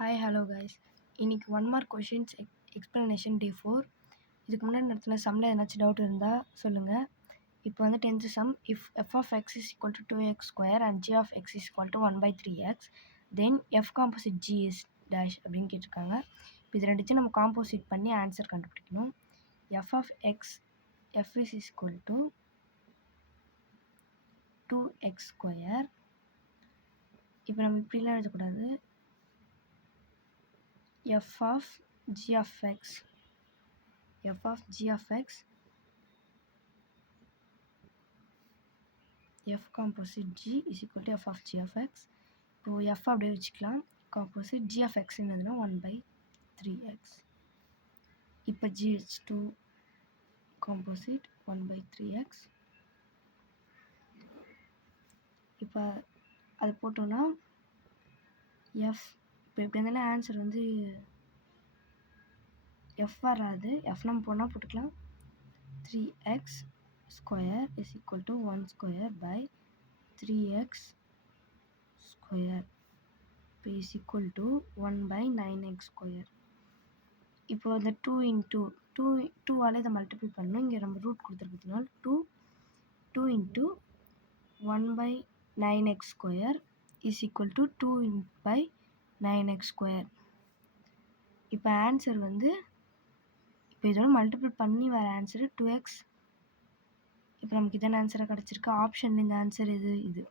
Hi hello guys. இன்னைக்கு 1 mark questions explanation டே 4. இதுக்கு முன்னாடி நடத்தின சம்மில் ஏதாச்சும் டவுட் இருந்தால் சொல்லுங்கள். இப்போ வந்து 10th sum, if f of x is equal to 2x square and g of x is equal to 1/3x, then f composite g is dash அப்படின்னு கேட்டிருக்காங்க. இப்போ இது ரெண்டுத்தையும் நம்ம காம்போசிட் பண்ணி ஆன்சர் கண்டுபிடிக்கணும். f of x, f is equal to 2x square. இப்போ நம்ம இப்படிலாம் எழுதக்கூடாது. f of g of x f composite g is equal to f of g of x. இப்போ f அப்படியே வச்சுக்கலாம். composite g of x என்னதுன்னா 1/3x. இப்போ g is 2 composite 1/3x. இப்போ அது போட்டோன்னா f இப்போ எப்படி இருந்தாலும் ஆன்சர் வந்து f வராது. f நம்ம போனால் போட்டுக்கலாம். 3x square is equal to 1 square by 3x square is equal to 1/9x square. இப்போ இந்த 2 into 2ஆல் இதை மல்டிபிள் பண்ணணும். இங்கே நம்ம root கொடுத்துருக்கிறதுனால 2 into 1/9x square is equal to 2/9x square. இப்போ ஆன்சர் வந்து இப்போ இதோட மல்டிபிள் பண்ணி வர ஆன்சரு 2x. இப்போ நமக்கு இதான ஆன்சராக கிடச்சிருக்கு. ஆப்ஷனில் இந்த ஆன்சர் இது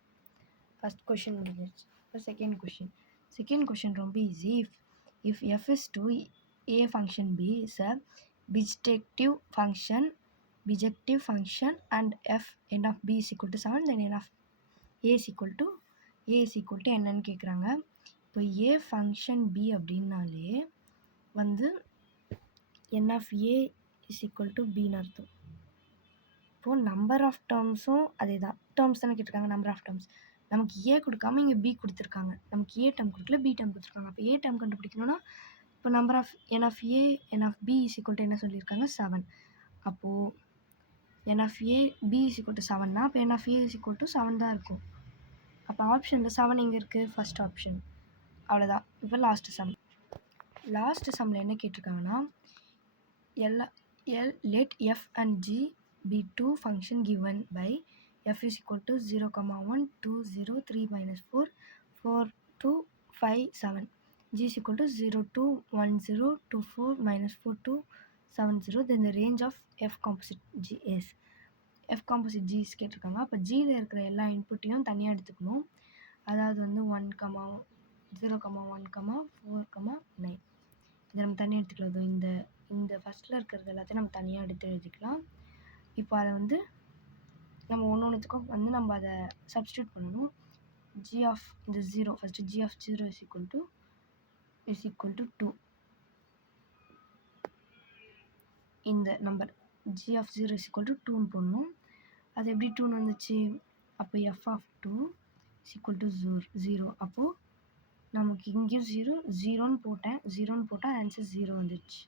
ஃபஸ்ட் கொஷின் முடிஞ்சிருச்சு. இப்போ செகண்ட் கொஷின் ரொம்ப easy. If f is to a function b is a bijective function and f n of b is equal to 7, then n of a is equal to என்னன்னு கேட்குறாங்க. இப்போ a function b அப்படின்னாலே வந்து n of a is equal to bன்னு அர்த்தம். இப்போது number of டேர்ம்ஸும் அதே தான். Terms தானே கேட்டிருக்காங்க, நம்பர் ஆஃப் டேர்ம்ஸ். நமக்கு ஏ கொடுக்காம இங்கே பி கொடுத்துருக்காங்க. நமக்கு ஏ டேர்ம் கொடுக்கல, பி டேர்ம் கொடுத்துருக்காங்க. அப்போ ஏ டேர்ம் கண்டுபிடிக்கணும்னா இப்போ number of n of A n of B is equal to என்ன சொல்லியிருக்காங்க, 7. அப்போது n of A B is equal to 7னா அப்போ n of A is equal to 7 தான் இருக்கும். அப்போ ஆப்ஷனில் 7 எங்கே இருக்குது, ஃபஸ்ட் ஆப்ஷன். அவ்வளோதான். இப்போ லாஸ்ட் சம்மில் என்ன கேட்டிருக்காங்கன்னா, let f and g be two function given by f is equal to 0, 1, 2, 0, 3, -4, 4, 2, 5, 7. g is equal to 0, 2, 1, 0, 2, 4, -4, 2, 7, 0. Then the range of f composite g is. f composite g is கேட்டிருக்காங்க. அப்போ ஜியில் இருக்கிற எல்லா இன்புட்டையும் தனியாக எடுத்துக்கணும். அதாவது வந்து 1, 0, 1, 4, 9. இதை நம்ம தனியாக எடுத்துக்கலாம். இந்த ஃபஸ்ட்டில் இருக்கிறது எல்லாத்தையும் நம்ம தனியாக எடுத்து எழுதிக்கலாம். இப்போ அதை வந்து நம்ம ஒன்றுத்துக்கும் வந்து நம்ம அதை சப்ஸ்டியூட் பண்ணணும். g of இந்த 0 first g of 0 is equal to 2. இந்த number g of 0 is equal to 2ன்னு போடணும். அது எப்படி 2ன்னு வந்துச்சு, அப்போ f of 2 is equal to 0. அப்போது நமக்கு இங்கேயும் 0ன்னு போட்டால் ஆன்சர் 0 வந்துடுச்சு.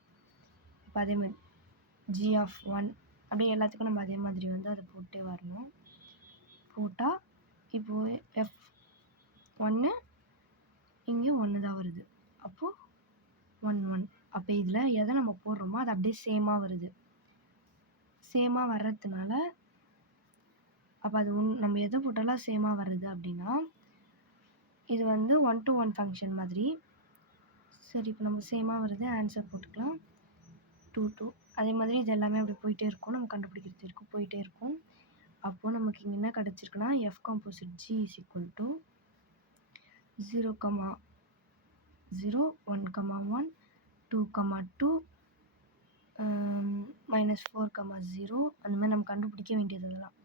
இப்போ அதே மாதிரி g of 1 அப்படியே எல்லாத்துக்கும் நம்ம அதே மாதிரி வந்து அதை போட்டே வரணும். போட்டால் இப்போது f1 இங்கே 1 தான் வருது. அப்போது 1 அப்போ இதில் எதை நம்ம போடுறோமோ அது அப்படியே சேமாக வருது. சேமாக வர்றதுனால அப்போ அது நம்ம எதை போட்டாலும் சேமாக வருது அப்படின்னா இது வந்து 1 to 1 ஃபங்க்ஷன் மாதிரி. சரி, இப்போ நம்ம சேமாக வருது, ஆன்சர் போட்டுக்கலாம் 2. அதே மாதிரி இது எல்லாமே அப்படி போயிட்டே இருக்கும், நம்ம கண்டுபிடிக்கிறது போயிட்டே இருக்கும். அப்போது நமக்கு இங்கே என்ன கிடச்சிருக்குன்னா f composite g is equal to 0, 0, 1, 1, 2, 2, -4, 0. அந்த மாதிரி நம்ம கண்டுபிடிக்க வேண்டியது இதெல்லாம்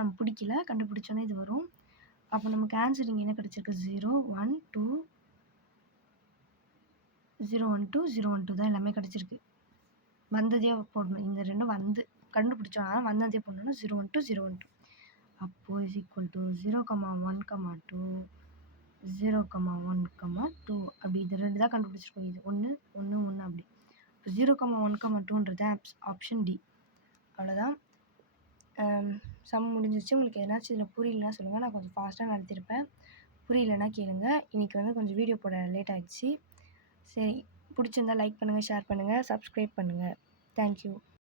நம்ம பிடிக்கல, கண்டுபிடிச்சோன்னே இது வரும். அப்போ நமக்கு ஆன்சர் இங்கே என்ன கிடச்சிருக்கு, 0, 1, 2, 0, 1, 2, 0, 1, 2 தான் எல்லாமே கிடச்சிருக்கு. வந்ததே போடணும். இந்த ரெண்டும் வந்து கண்டுபிடிச்சோம், ஆனால் வந்ததே போடணும்னா 0, 1, 2, 0, 1, 2. அப்போது இஸ் ஈக்குவல் டு 0, 1, 2, 0, 1, 2 அப்படி இது ரெண்டு தான் கண்டுபிடிச்சிருக்கோம். இது 1, 1 அப்படி. இப்போ 0, 1, 2ன்றது ஆப்ஷன் டி. அவ்வளோதான். சம் முடிஞ்சிருச்சு. உங்களுக்கு எதனாச்சும் இதில் புரியலன்னா சொல்லுங்கள், நான் கொஞ்சம் ஃபாஸ்ட்டாக நடத்தியிருப்பேன். புரியலன்னா கேளுங்க. இன்றைக்கி வந்து கொஞ்சம் வீடியோ போட லேட் ஆகிடுச்சு. சரி, பிடிச்சிருந்தா லைக் பண்ணுங்கள், ஷேர் பண்ணுங்கள், சப்ஸ்கிரைப் பண்ணுங்கள். தேங்க்யூ.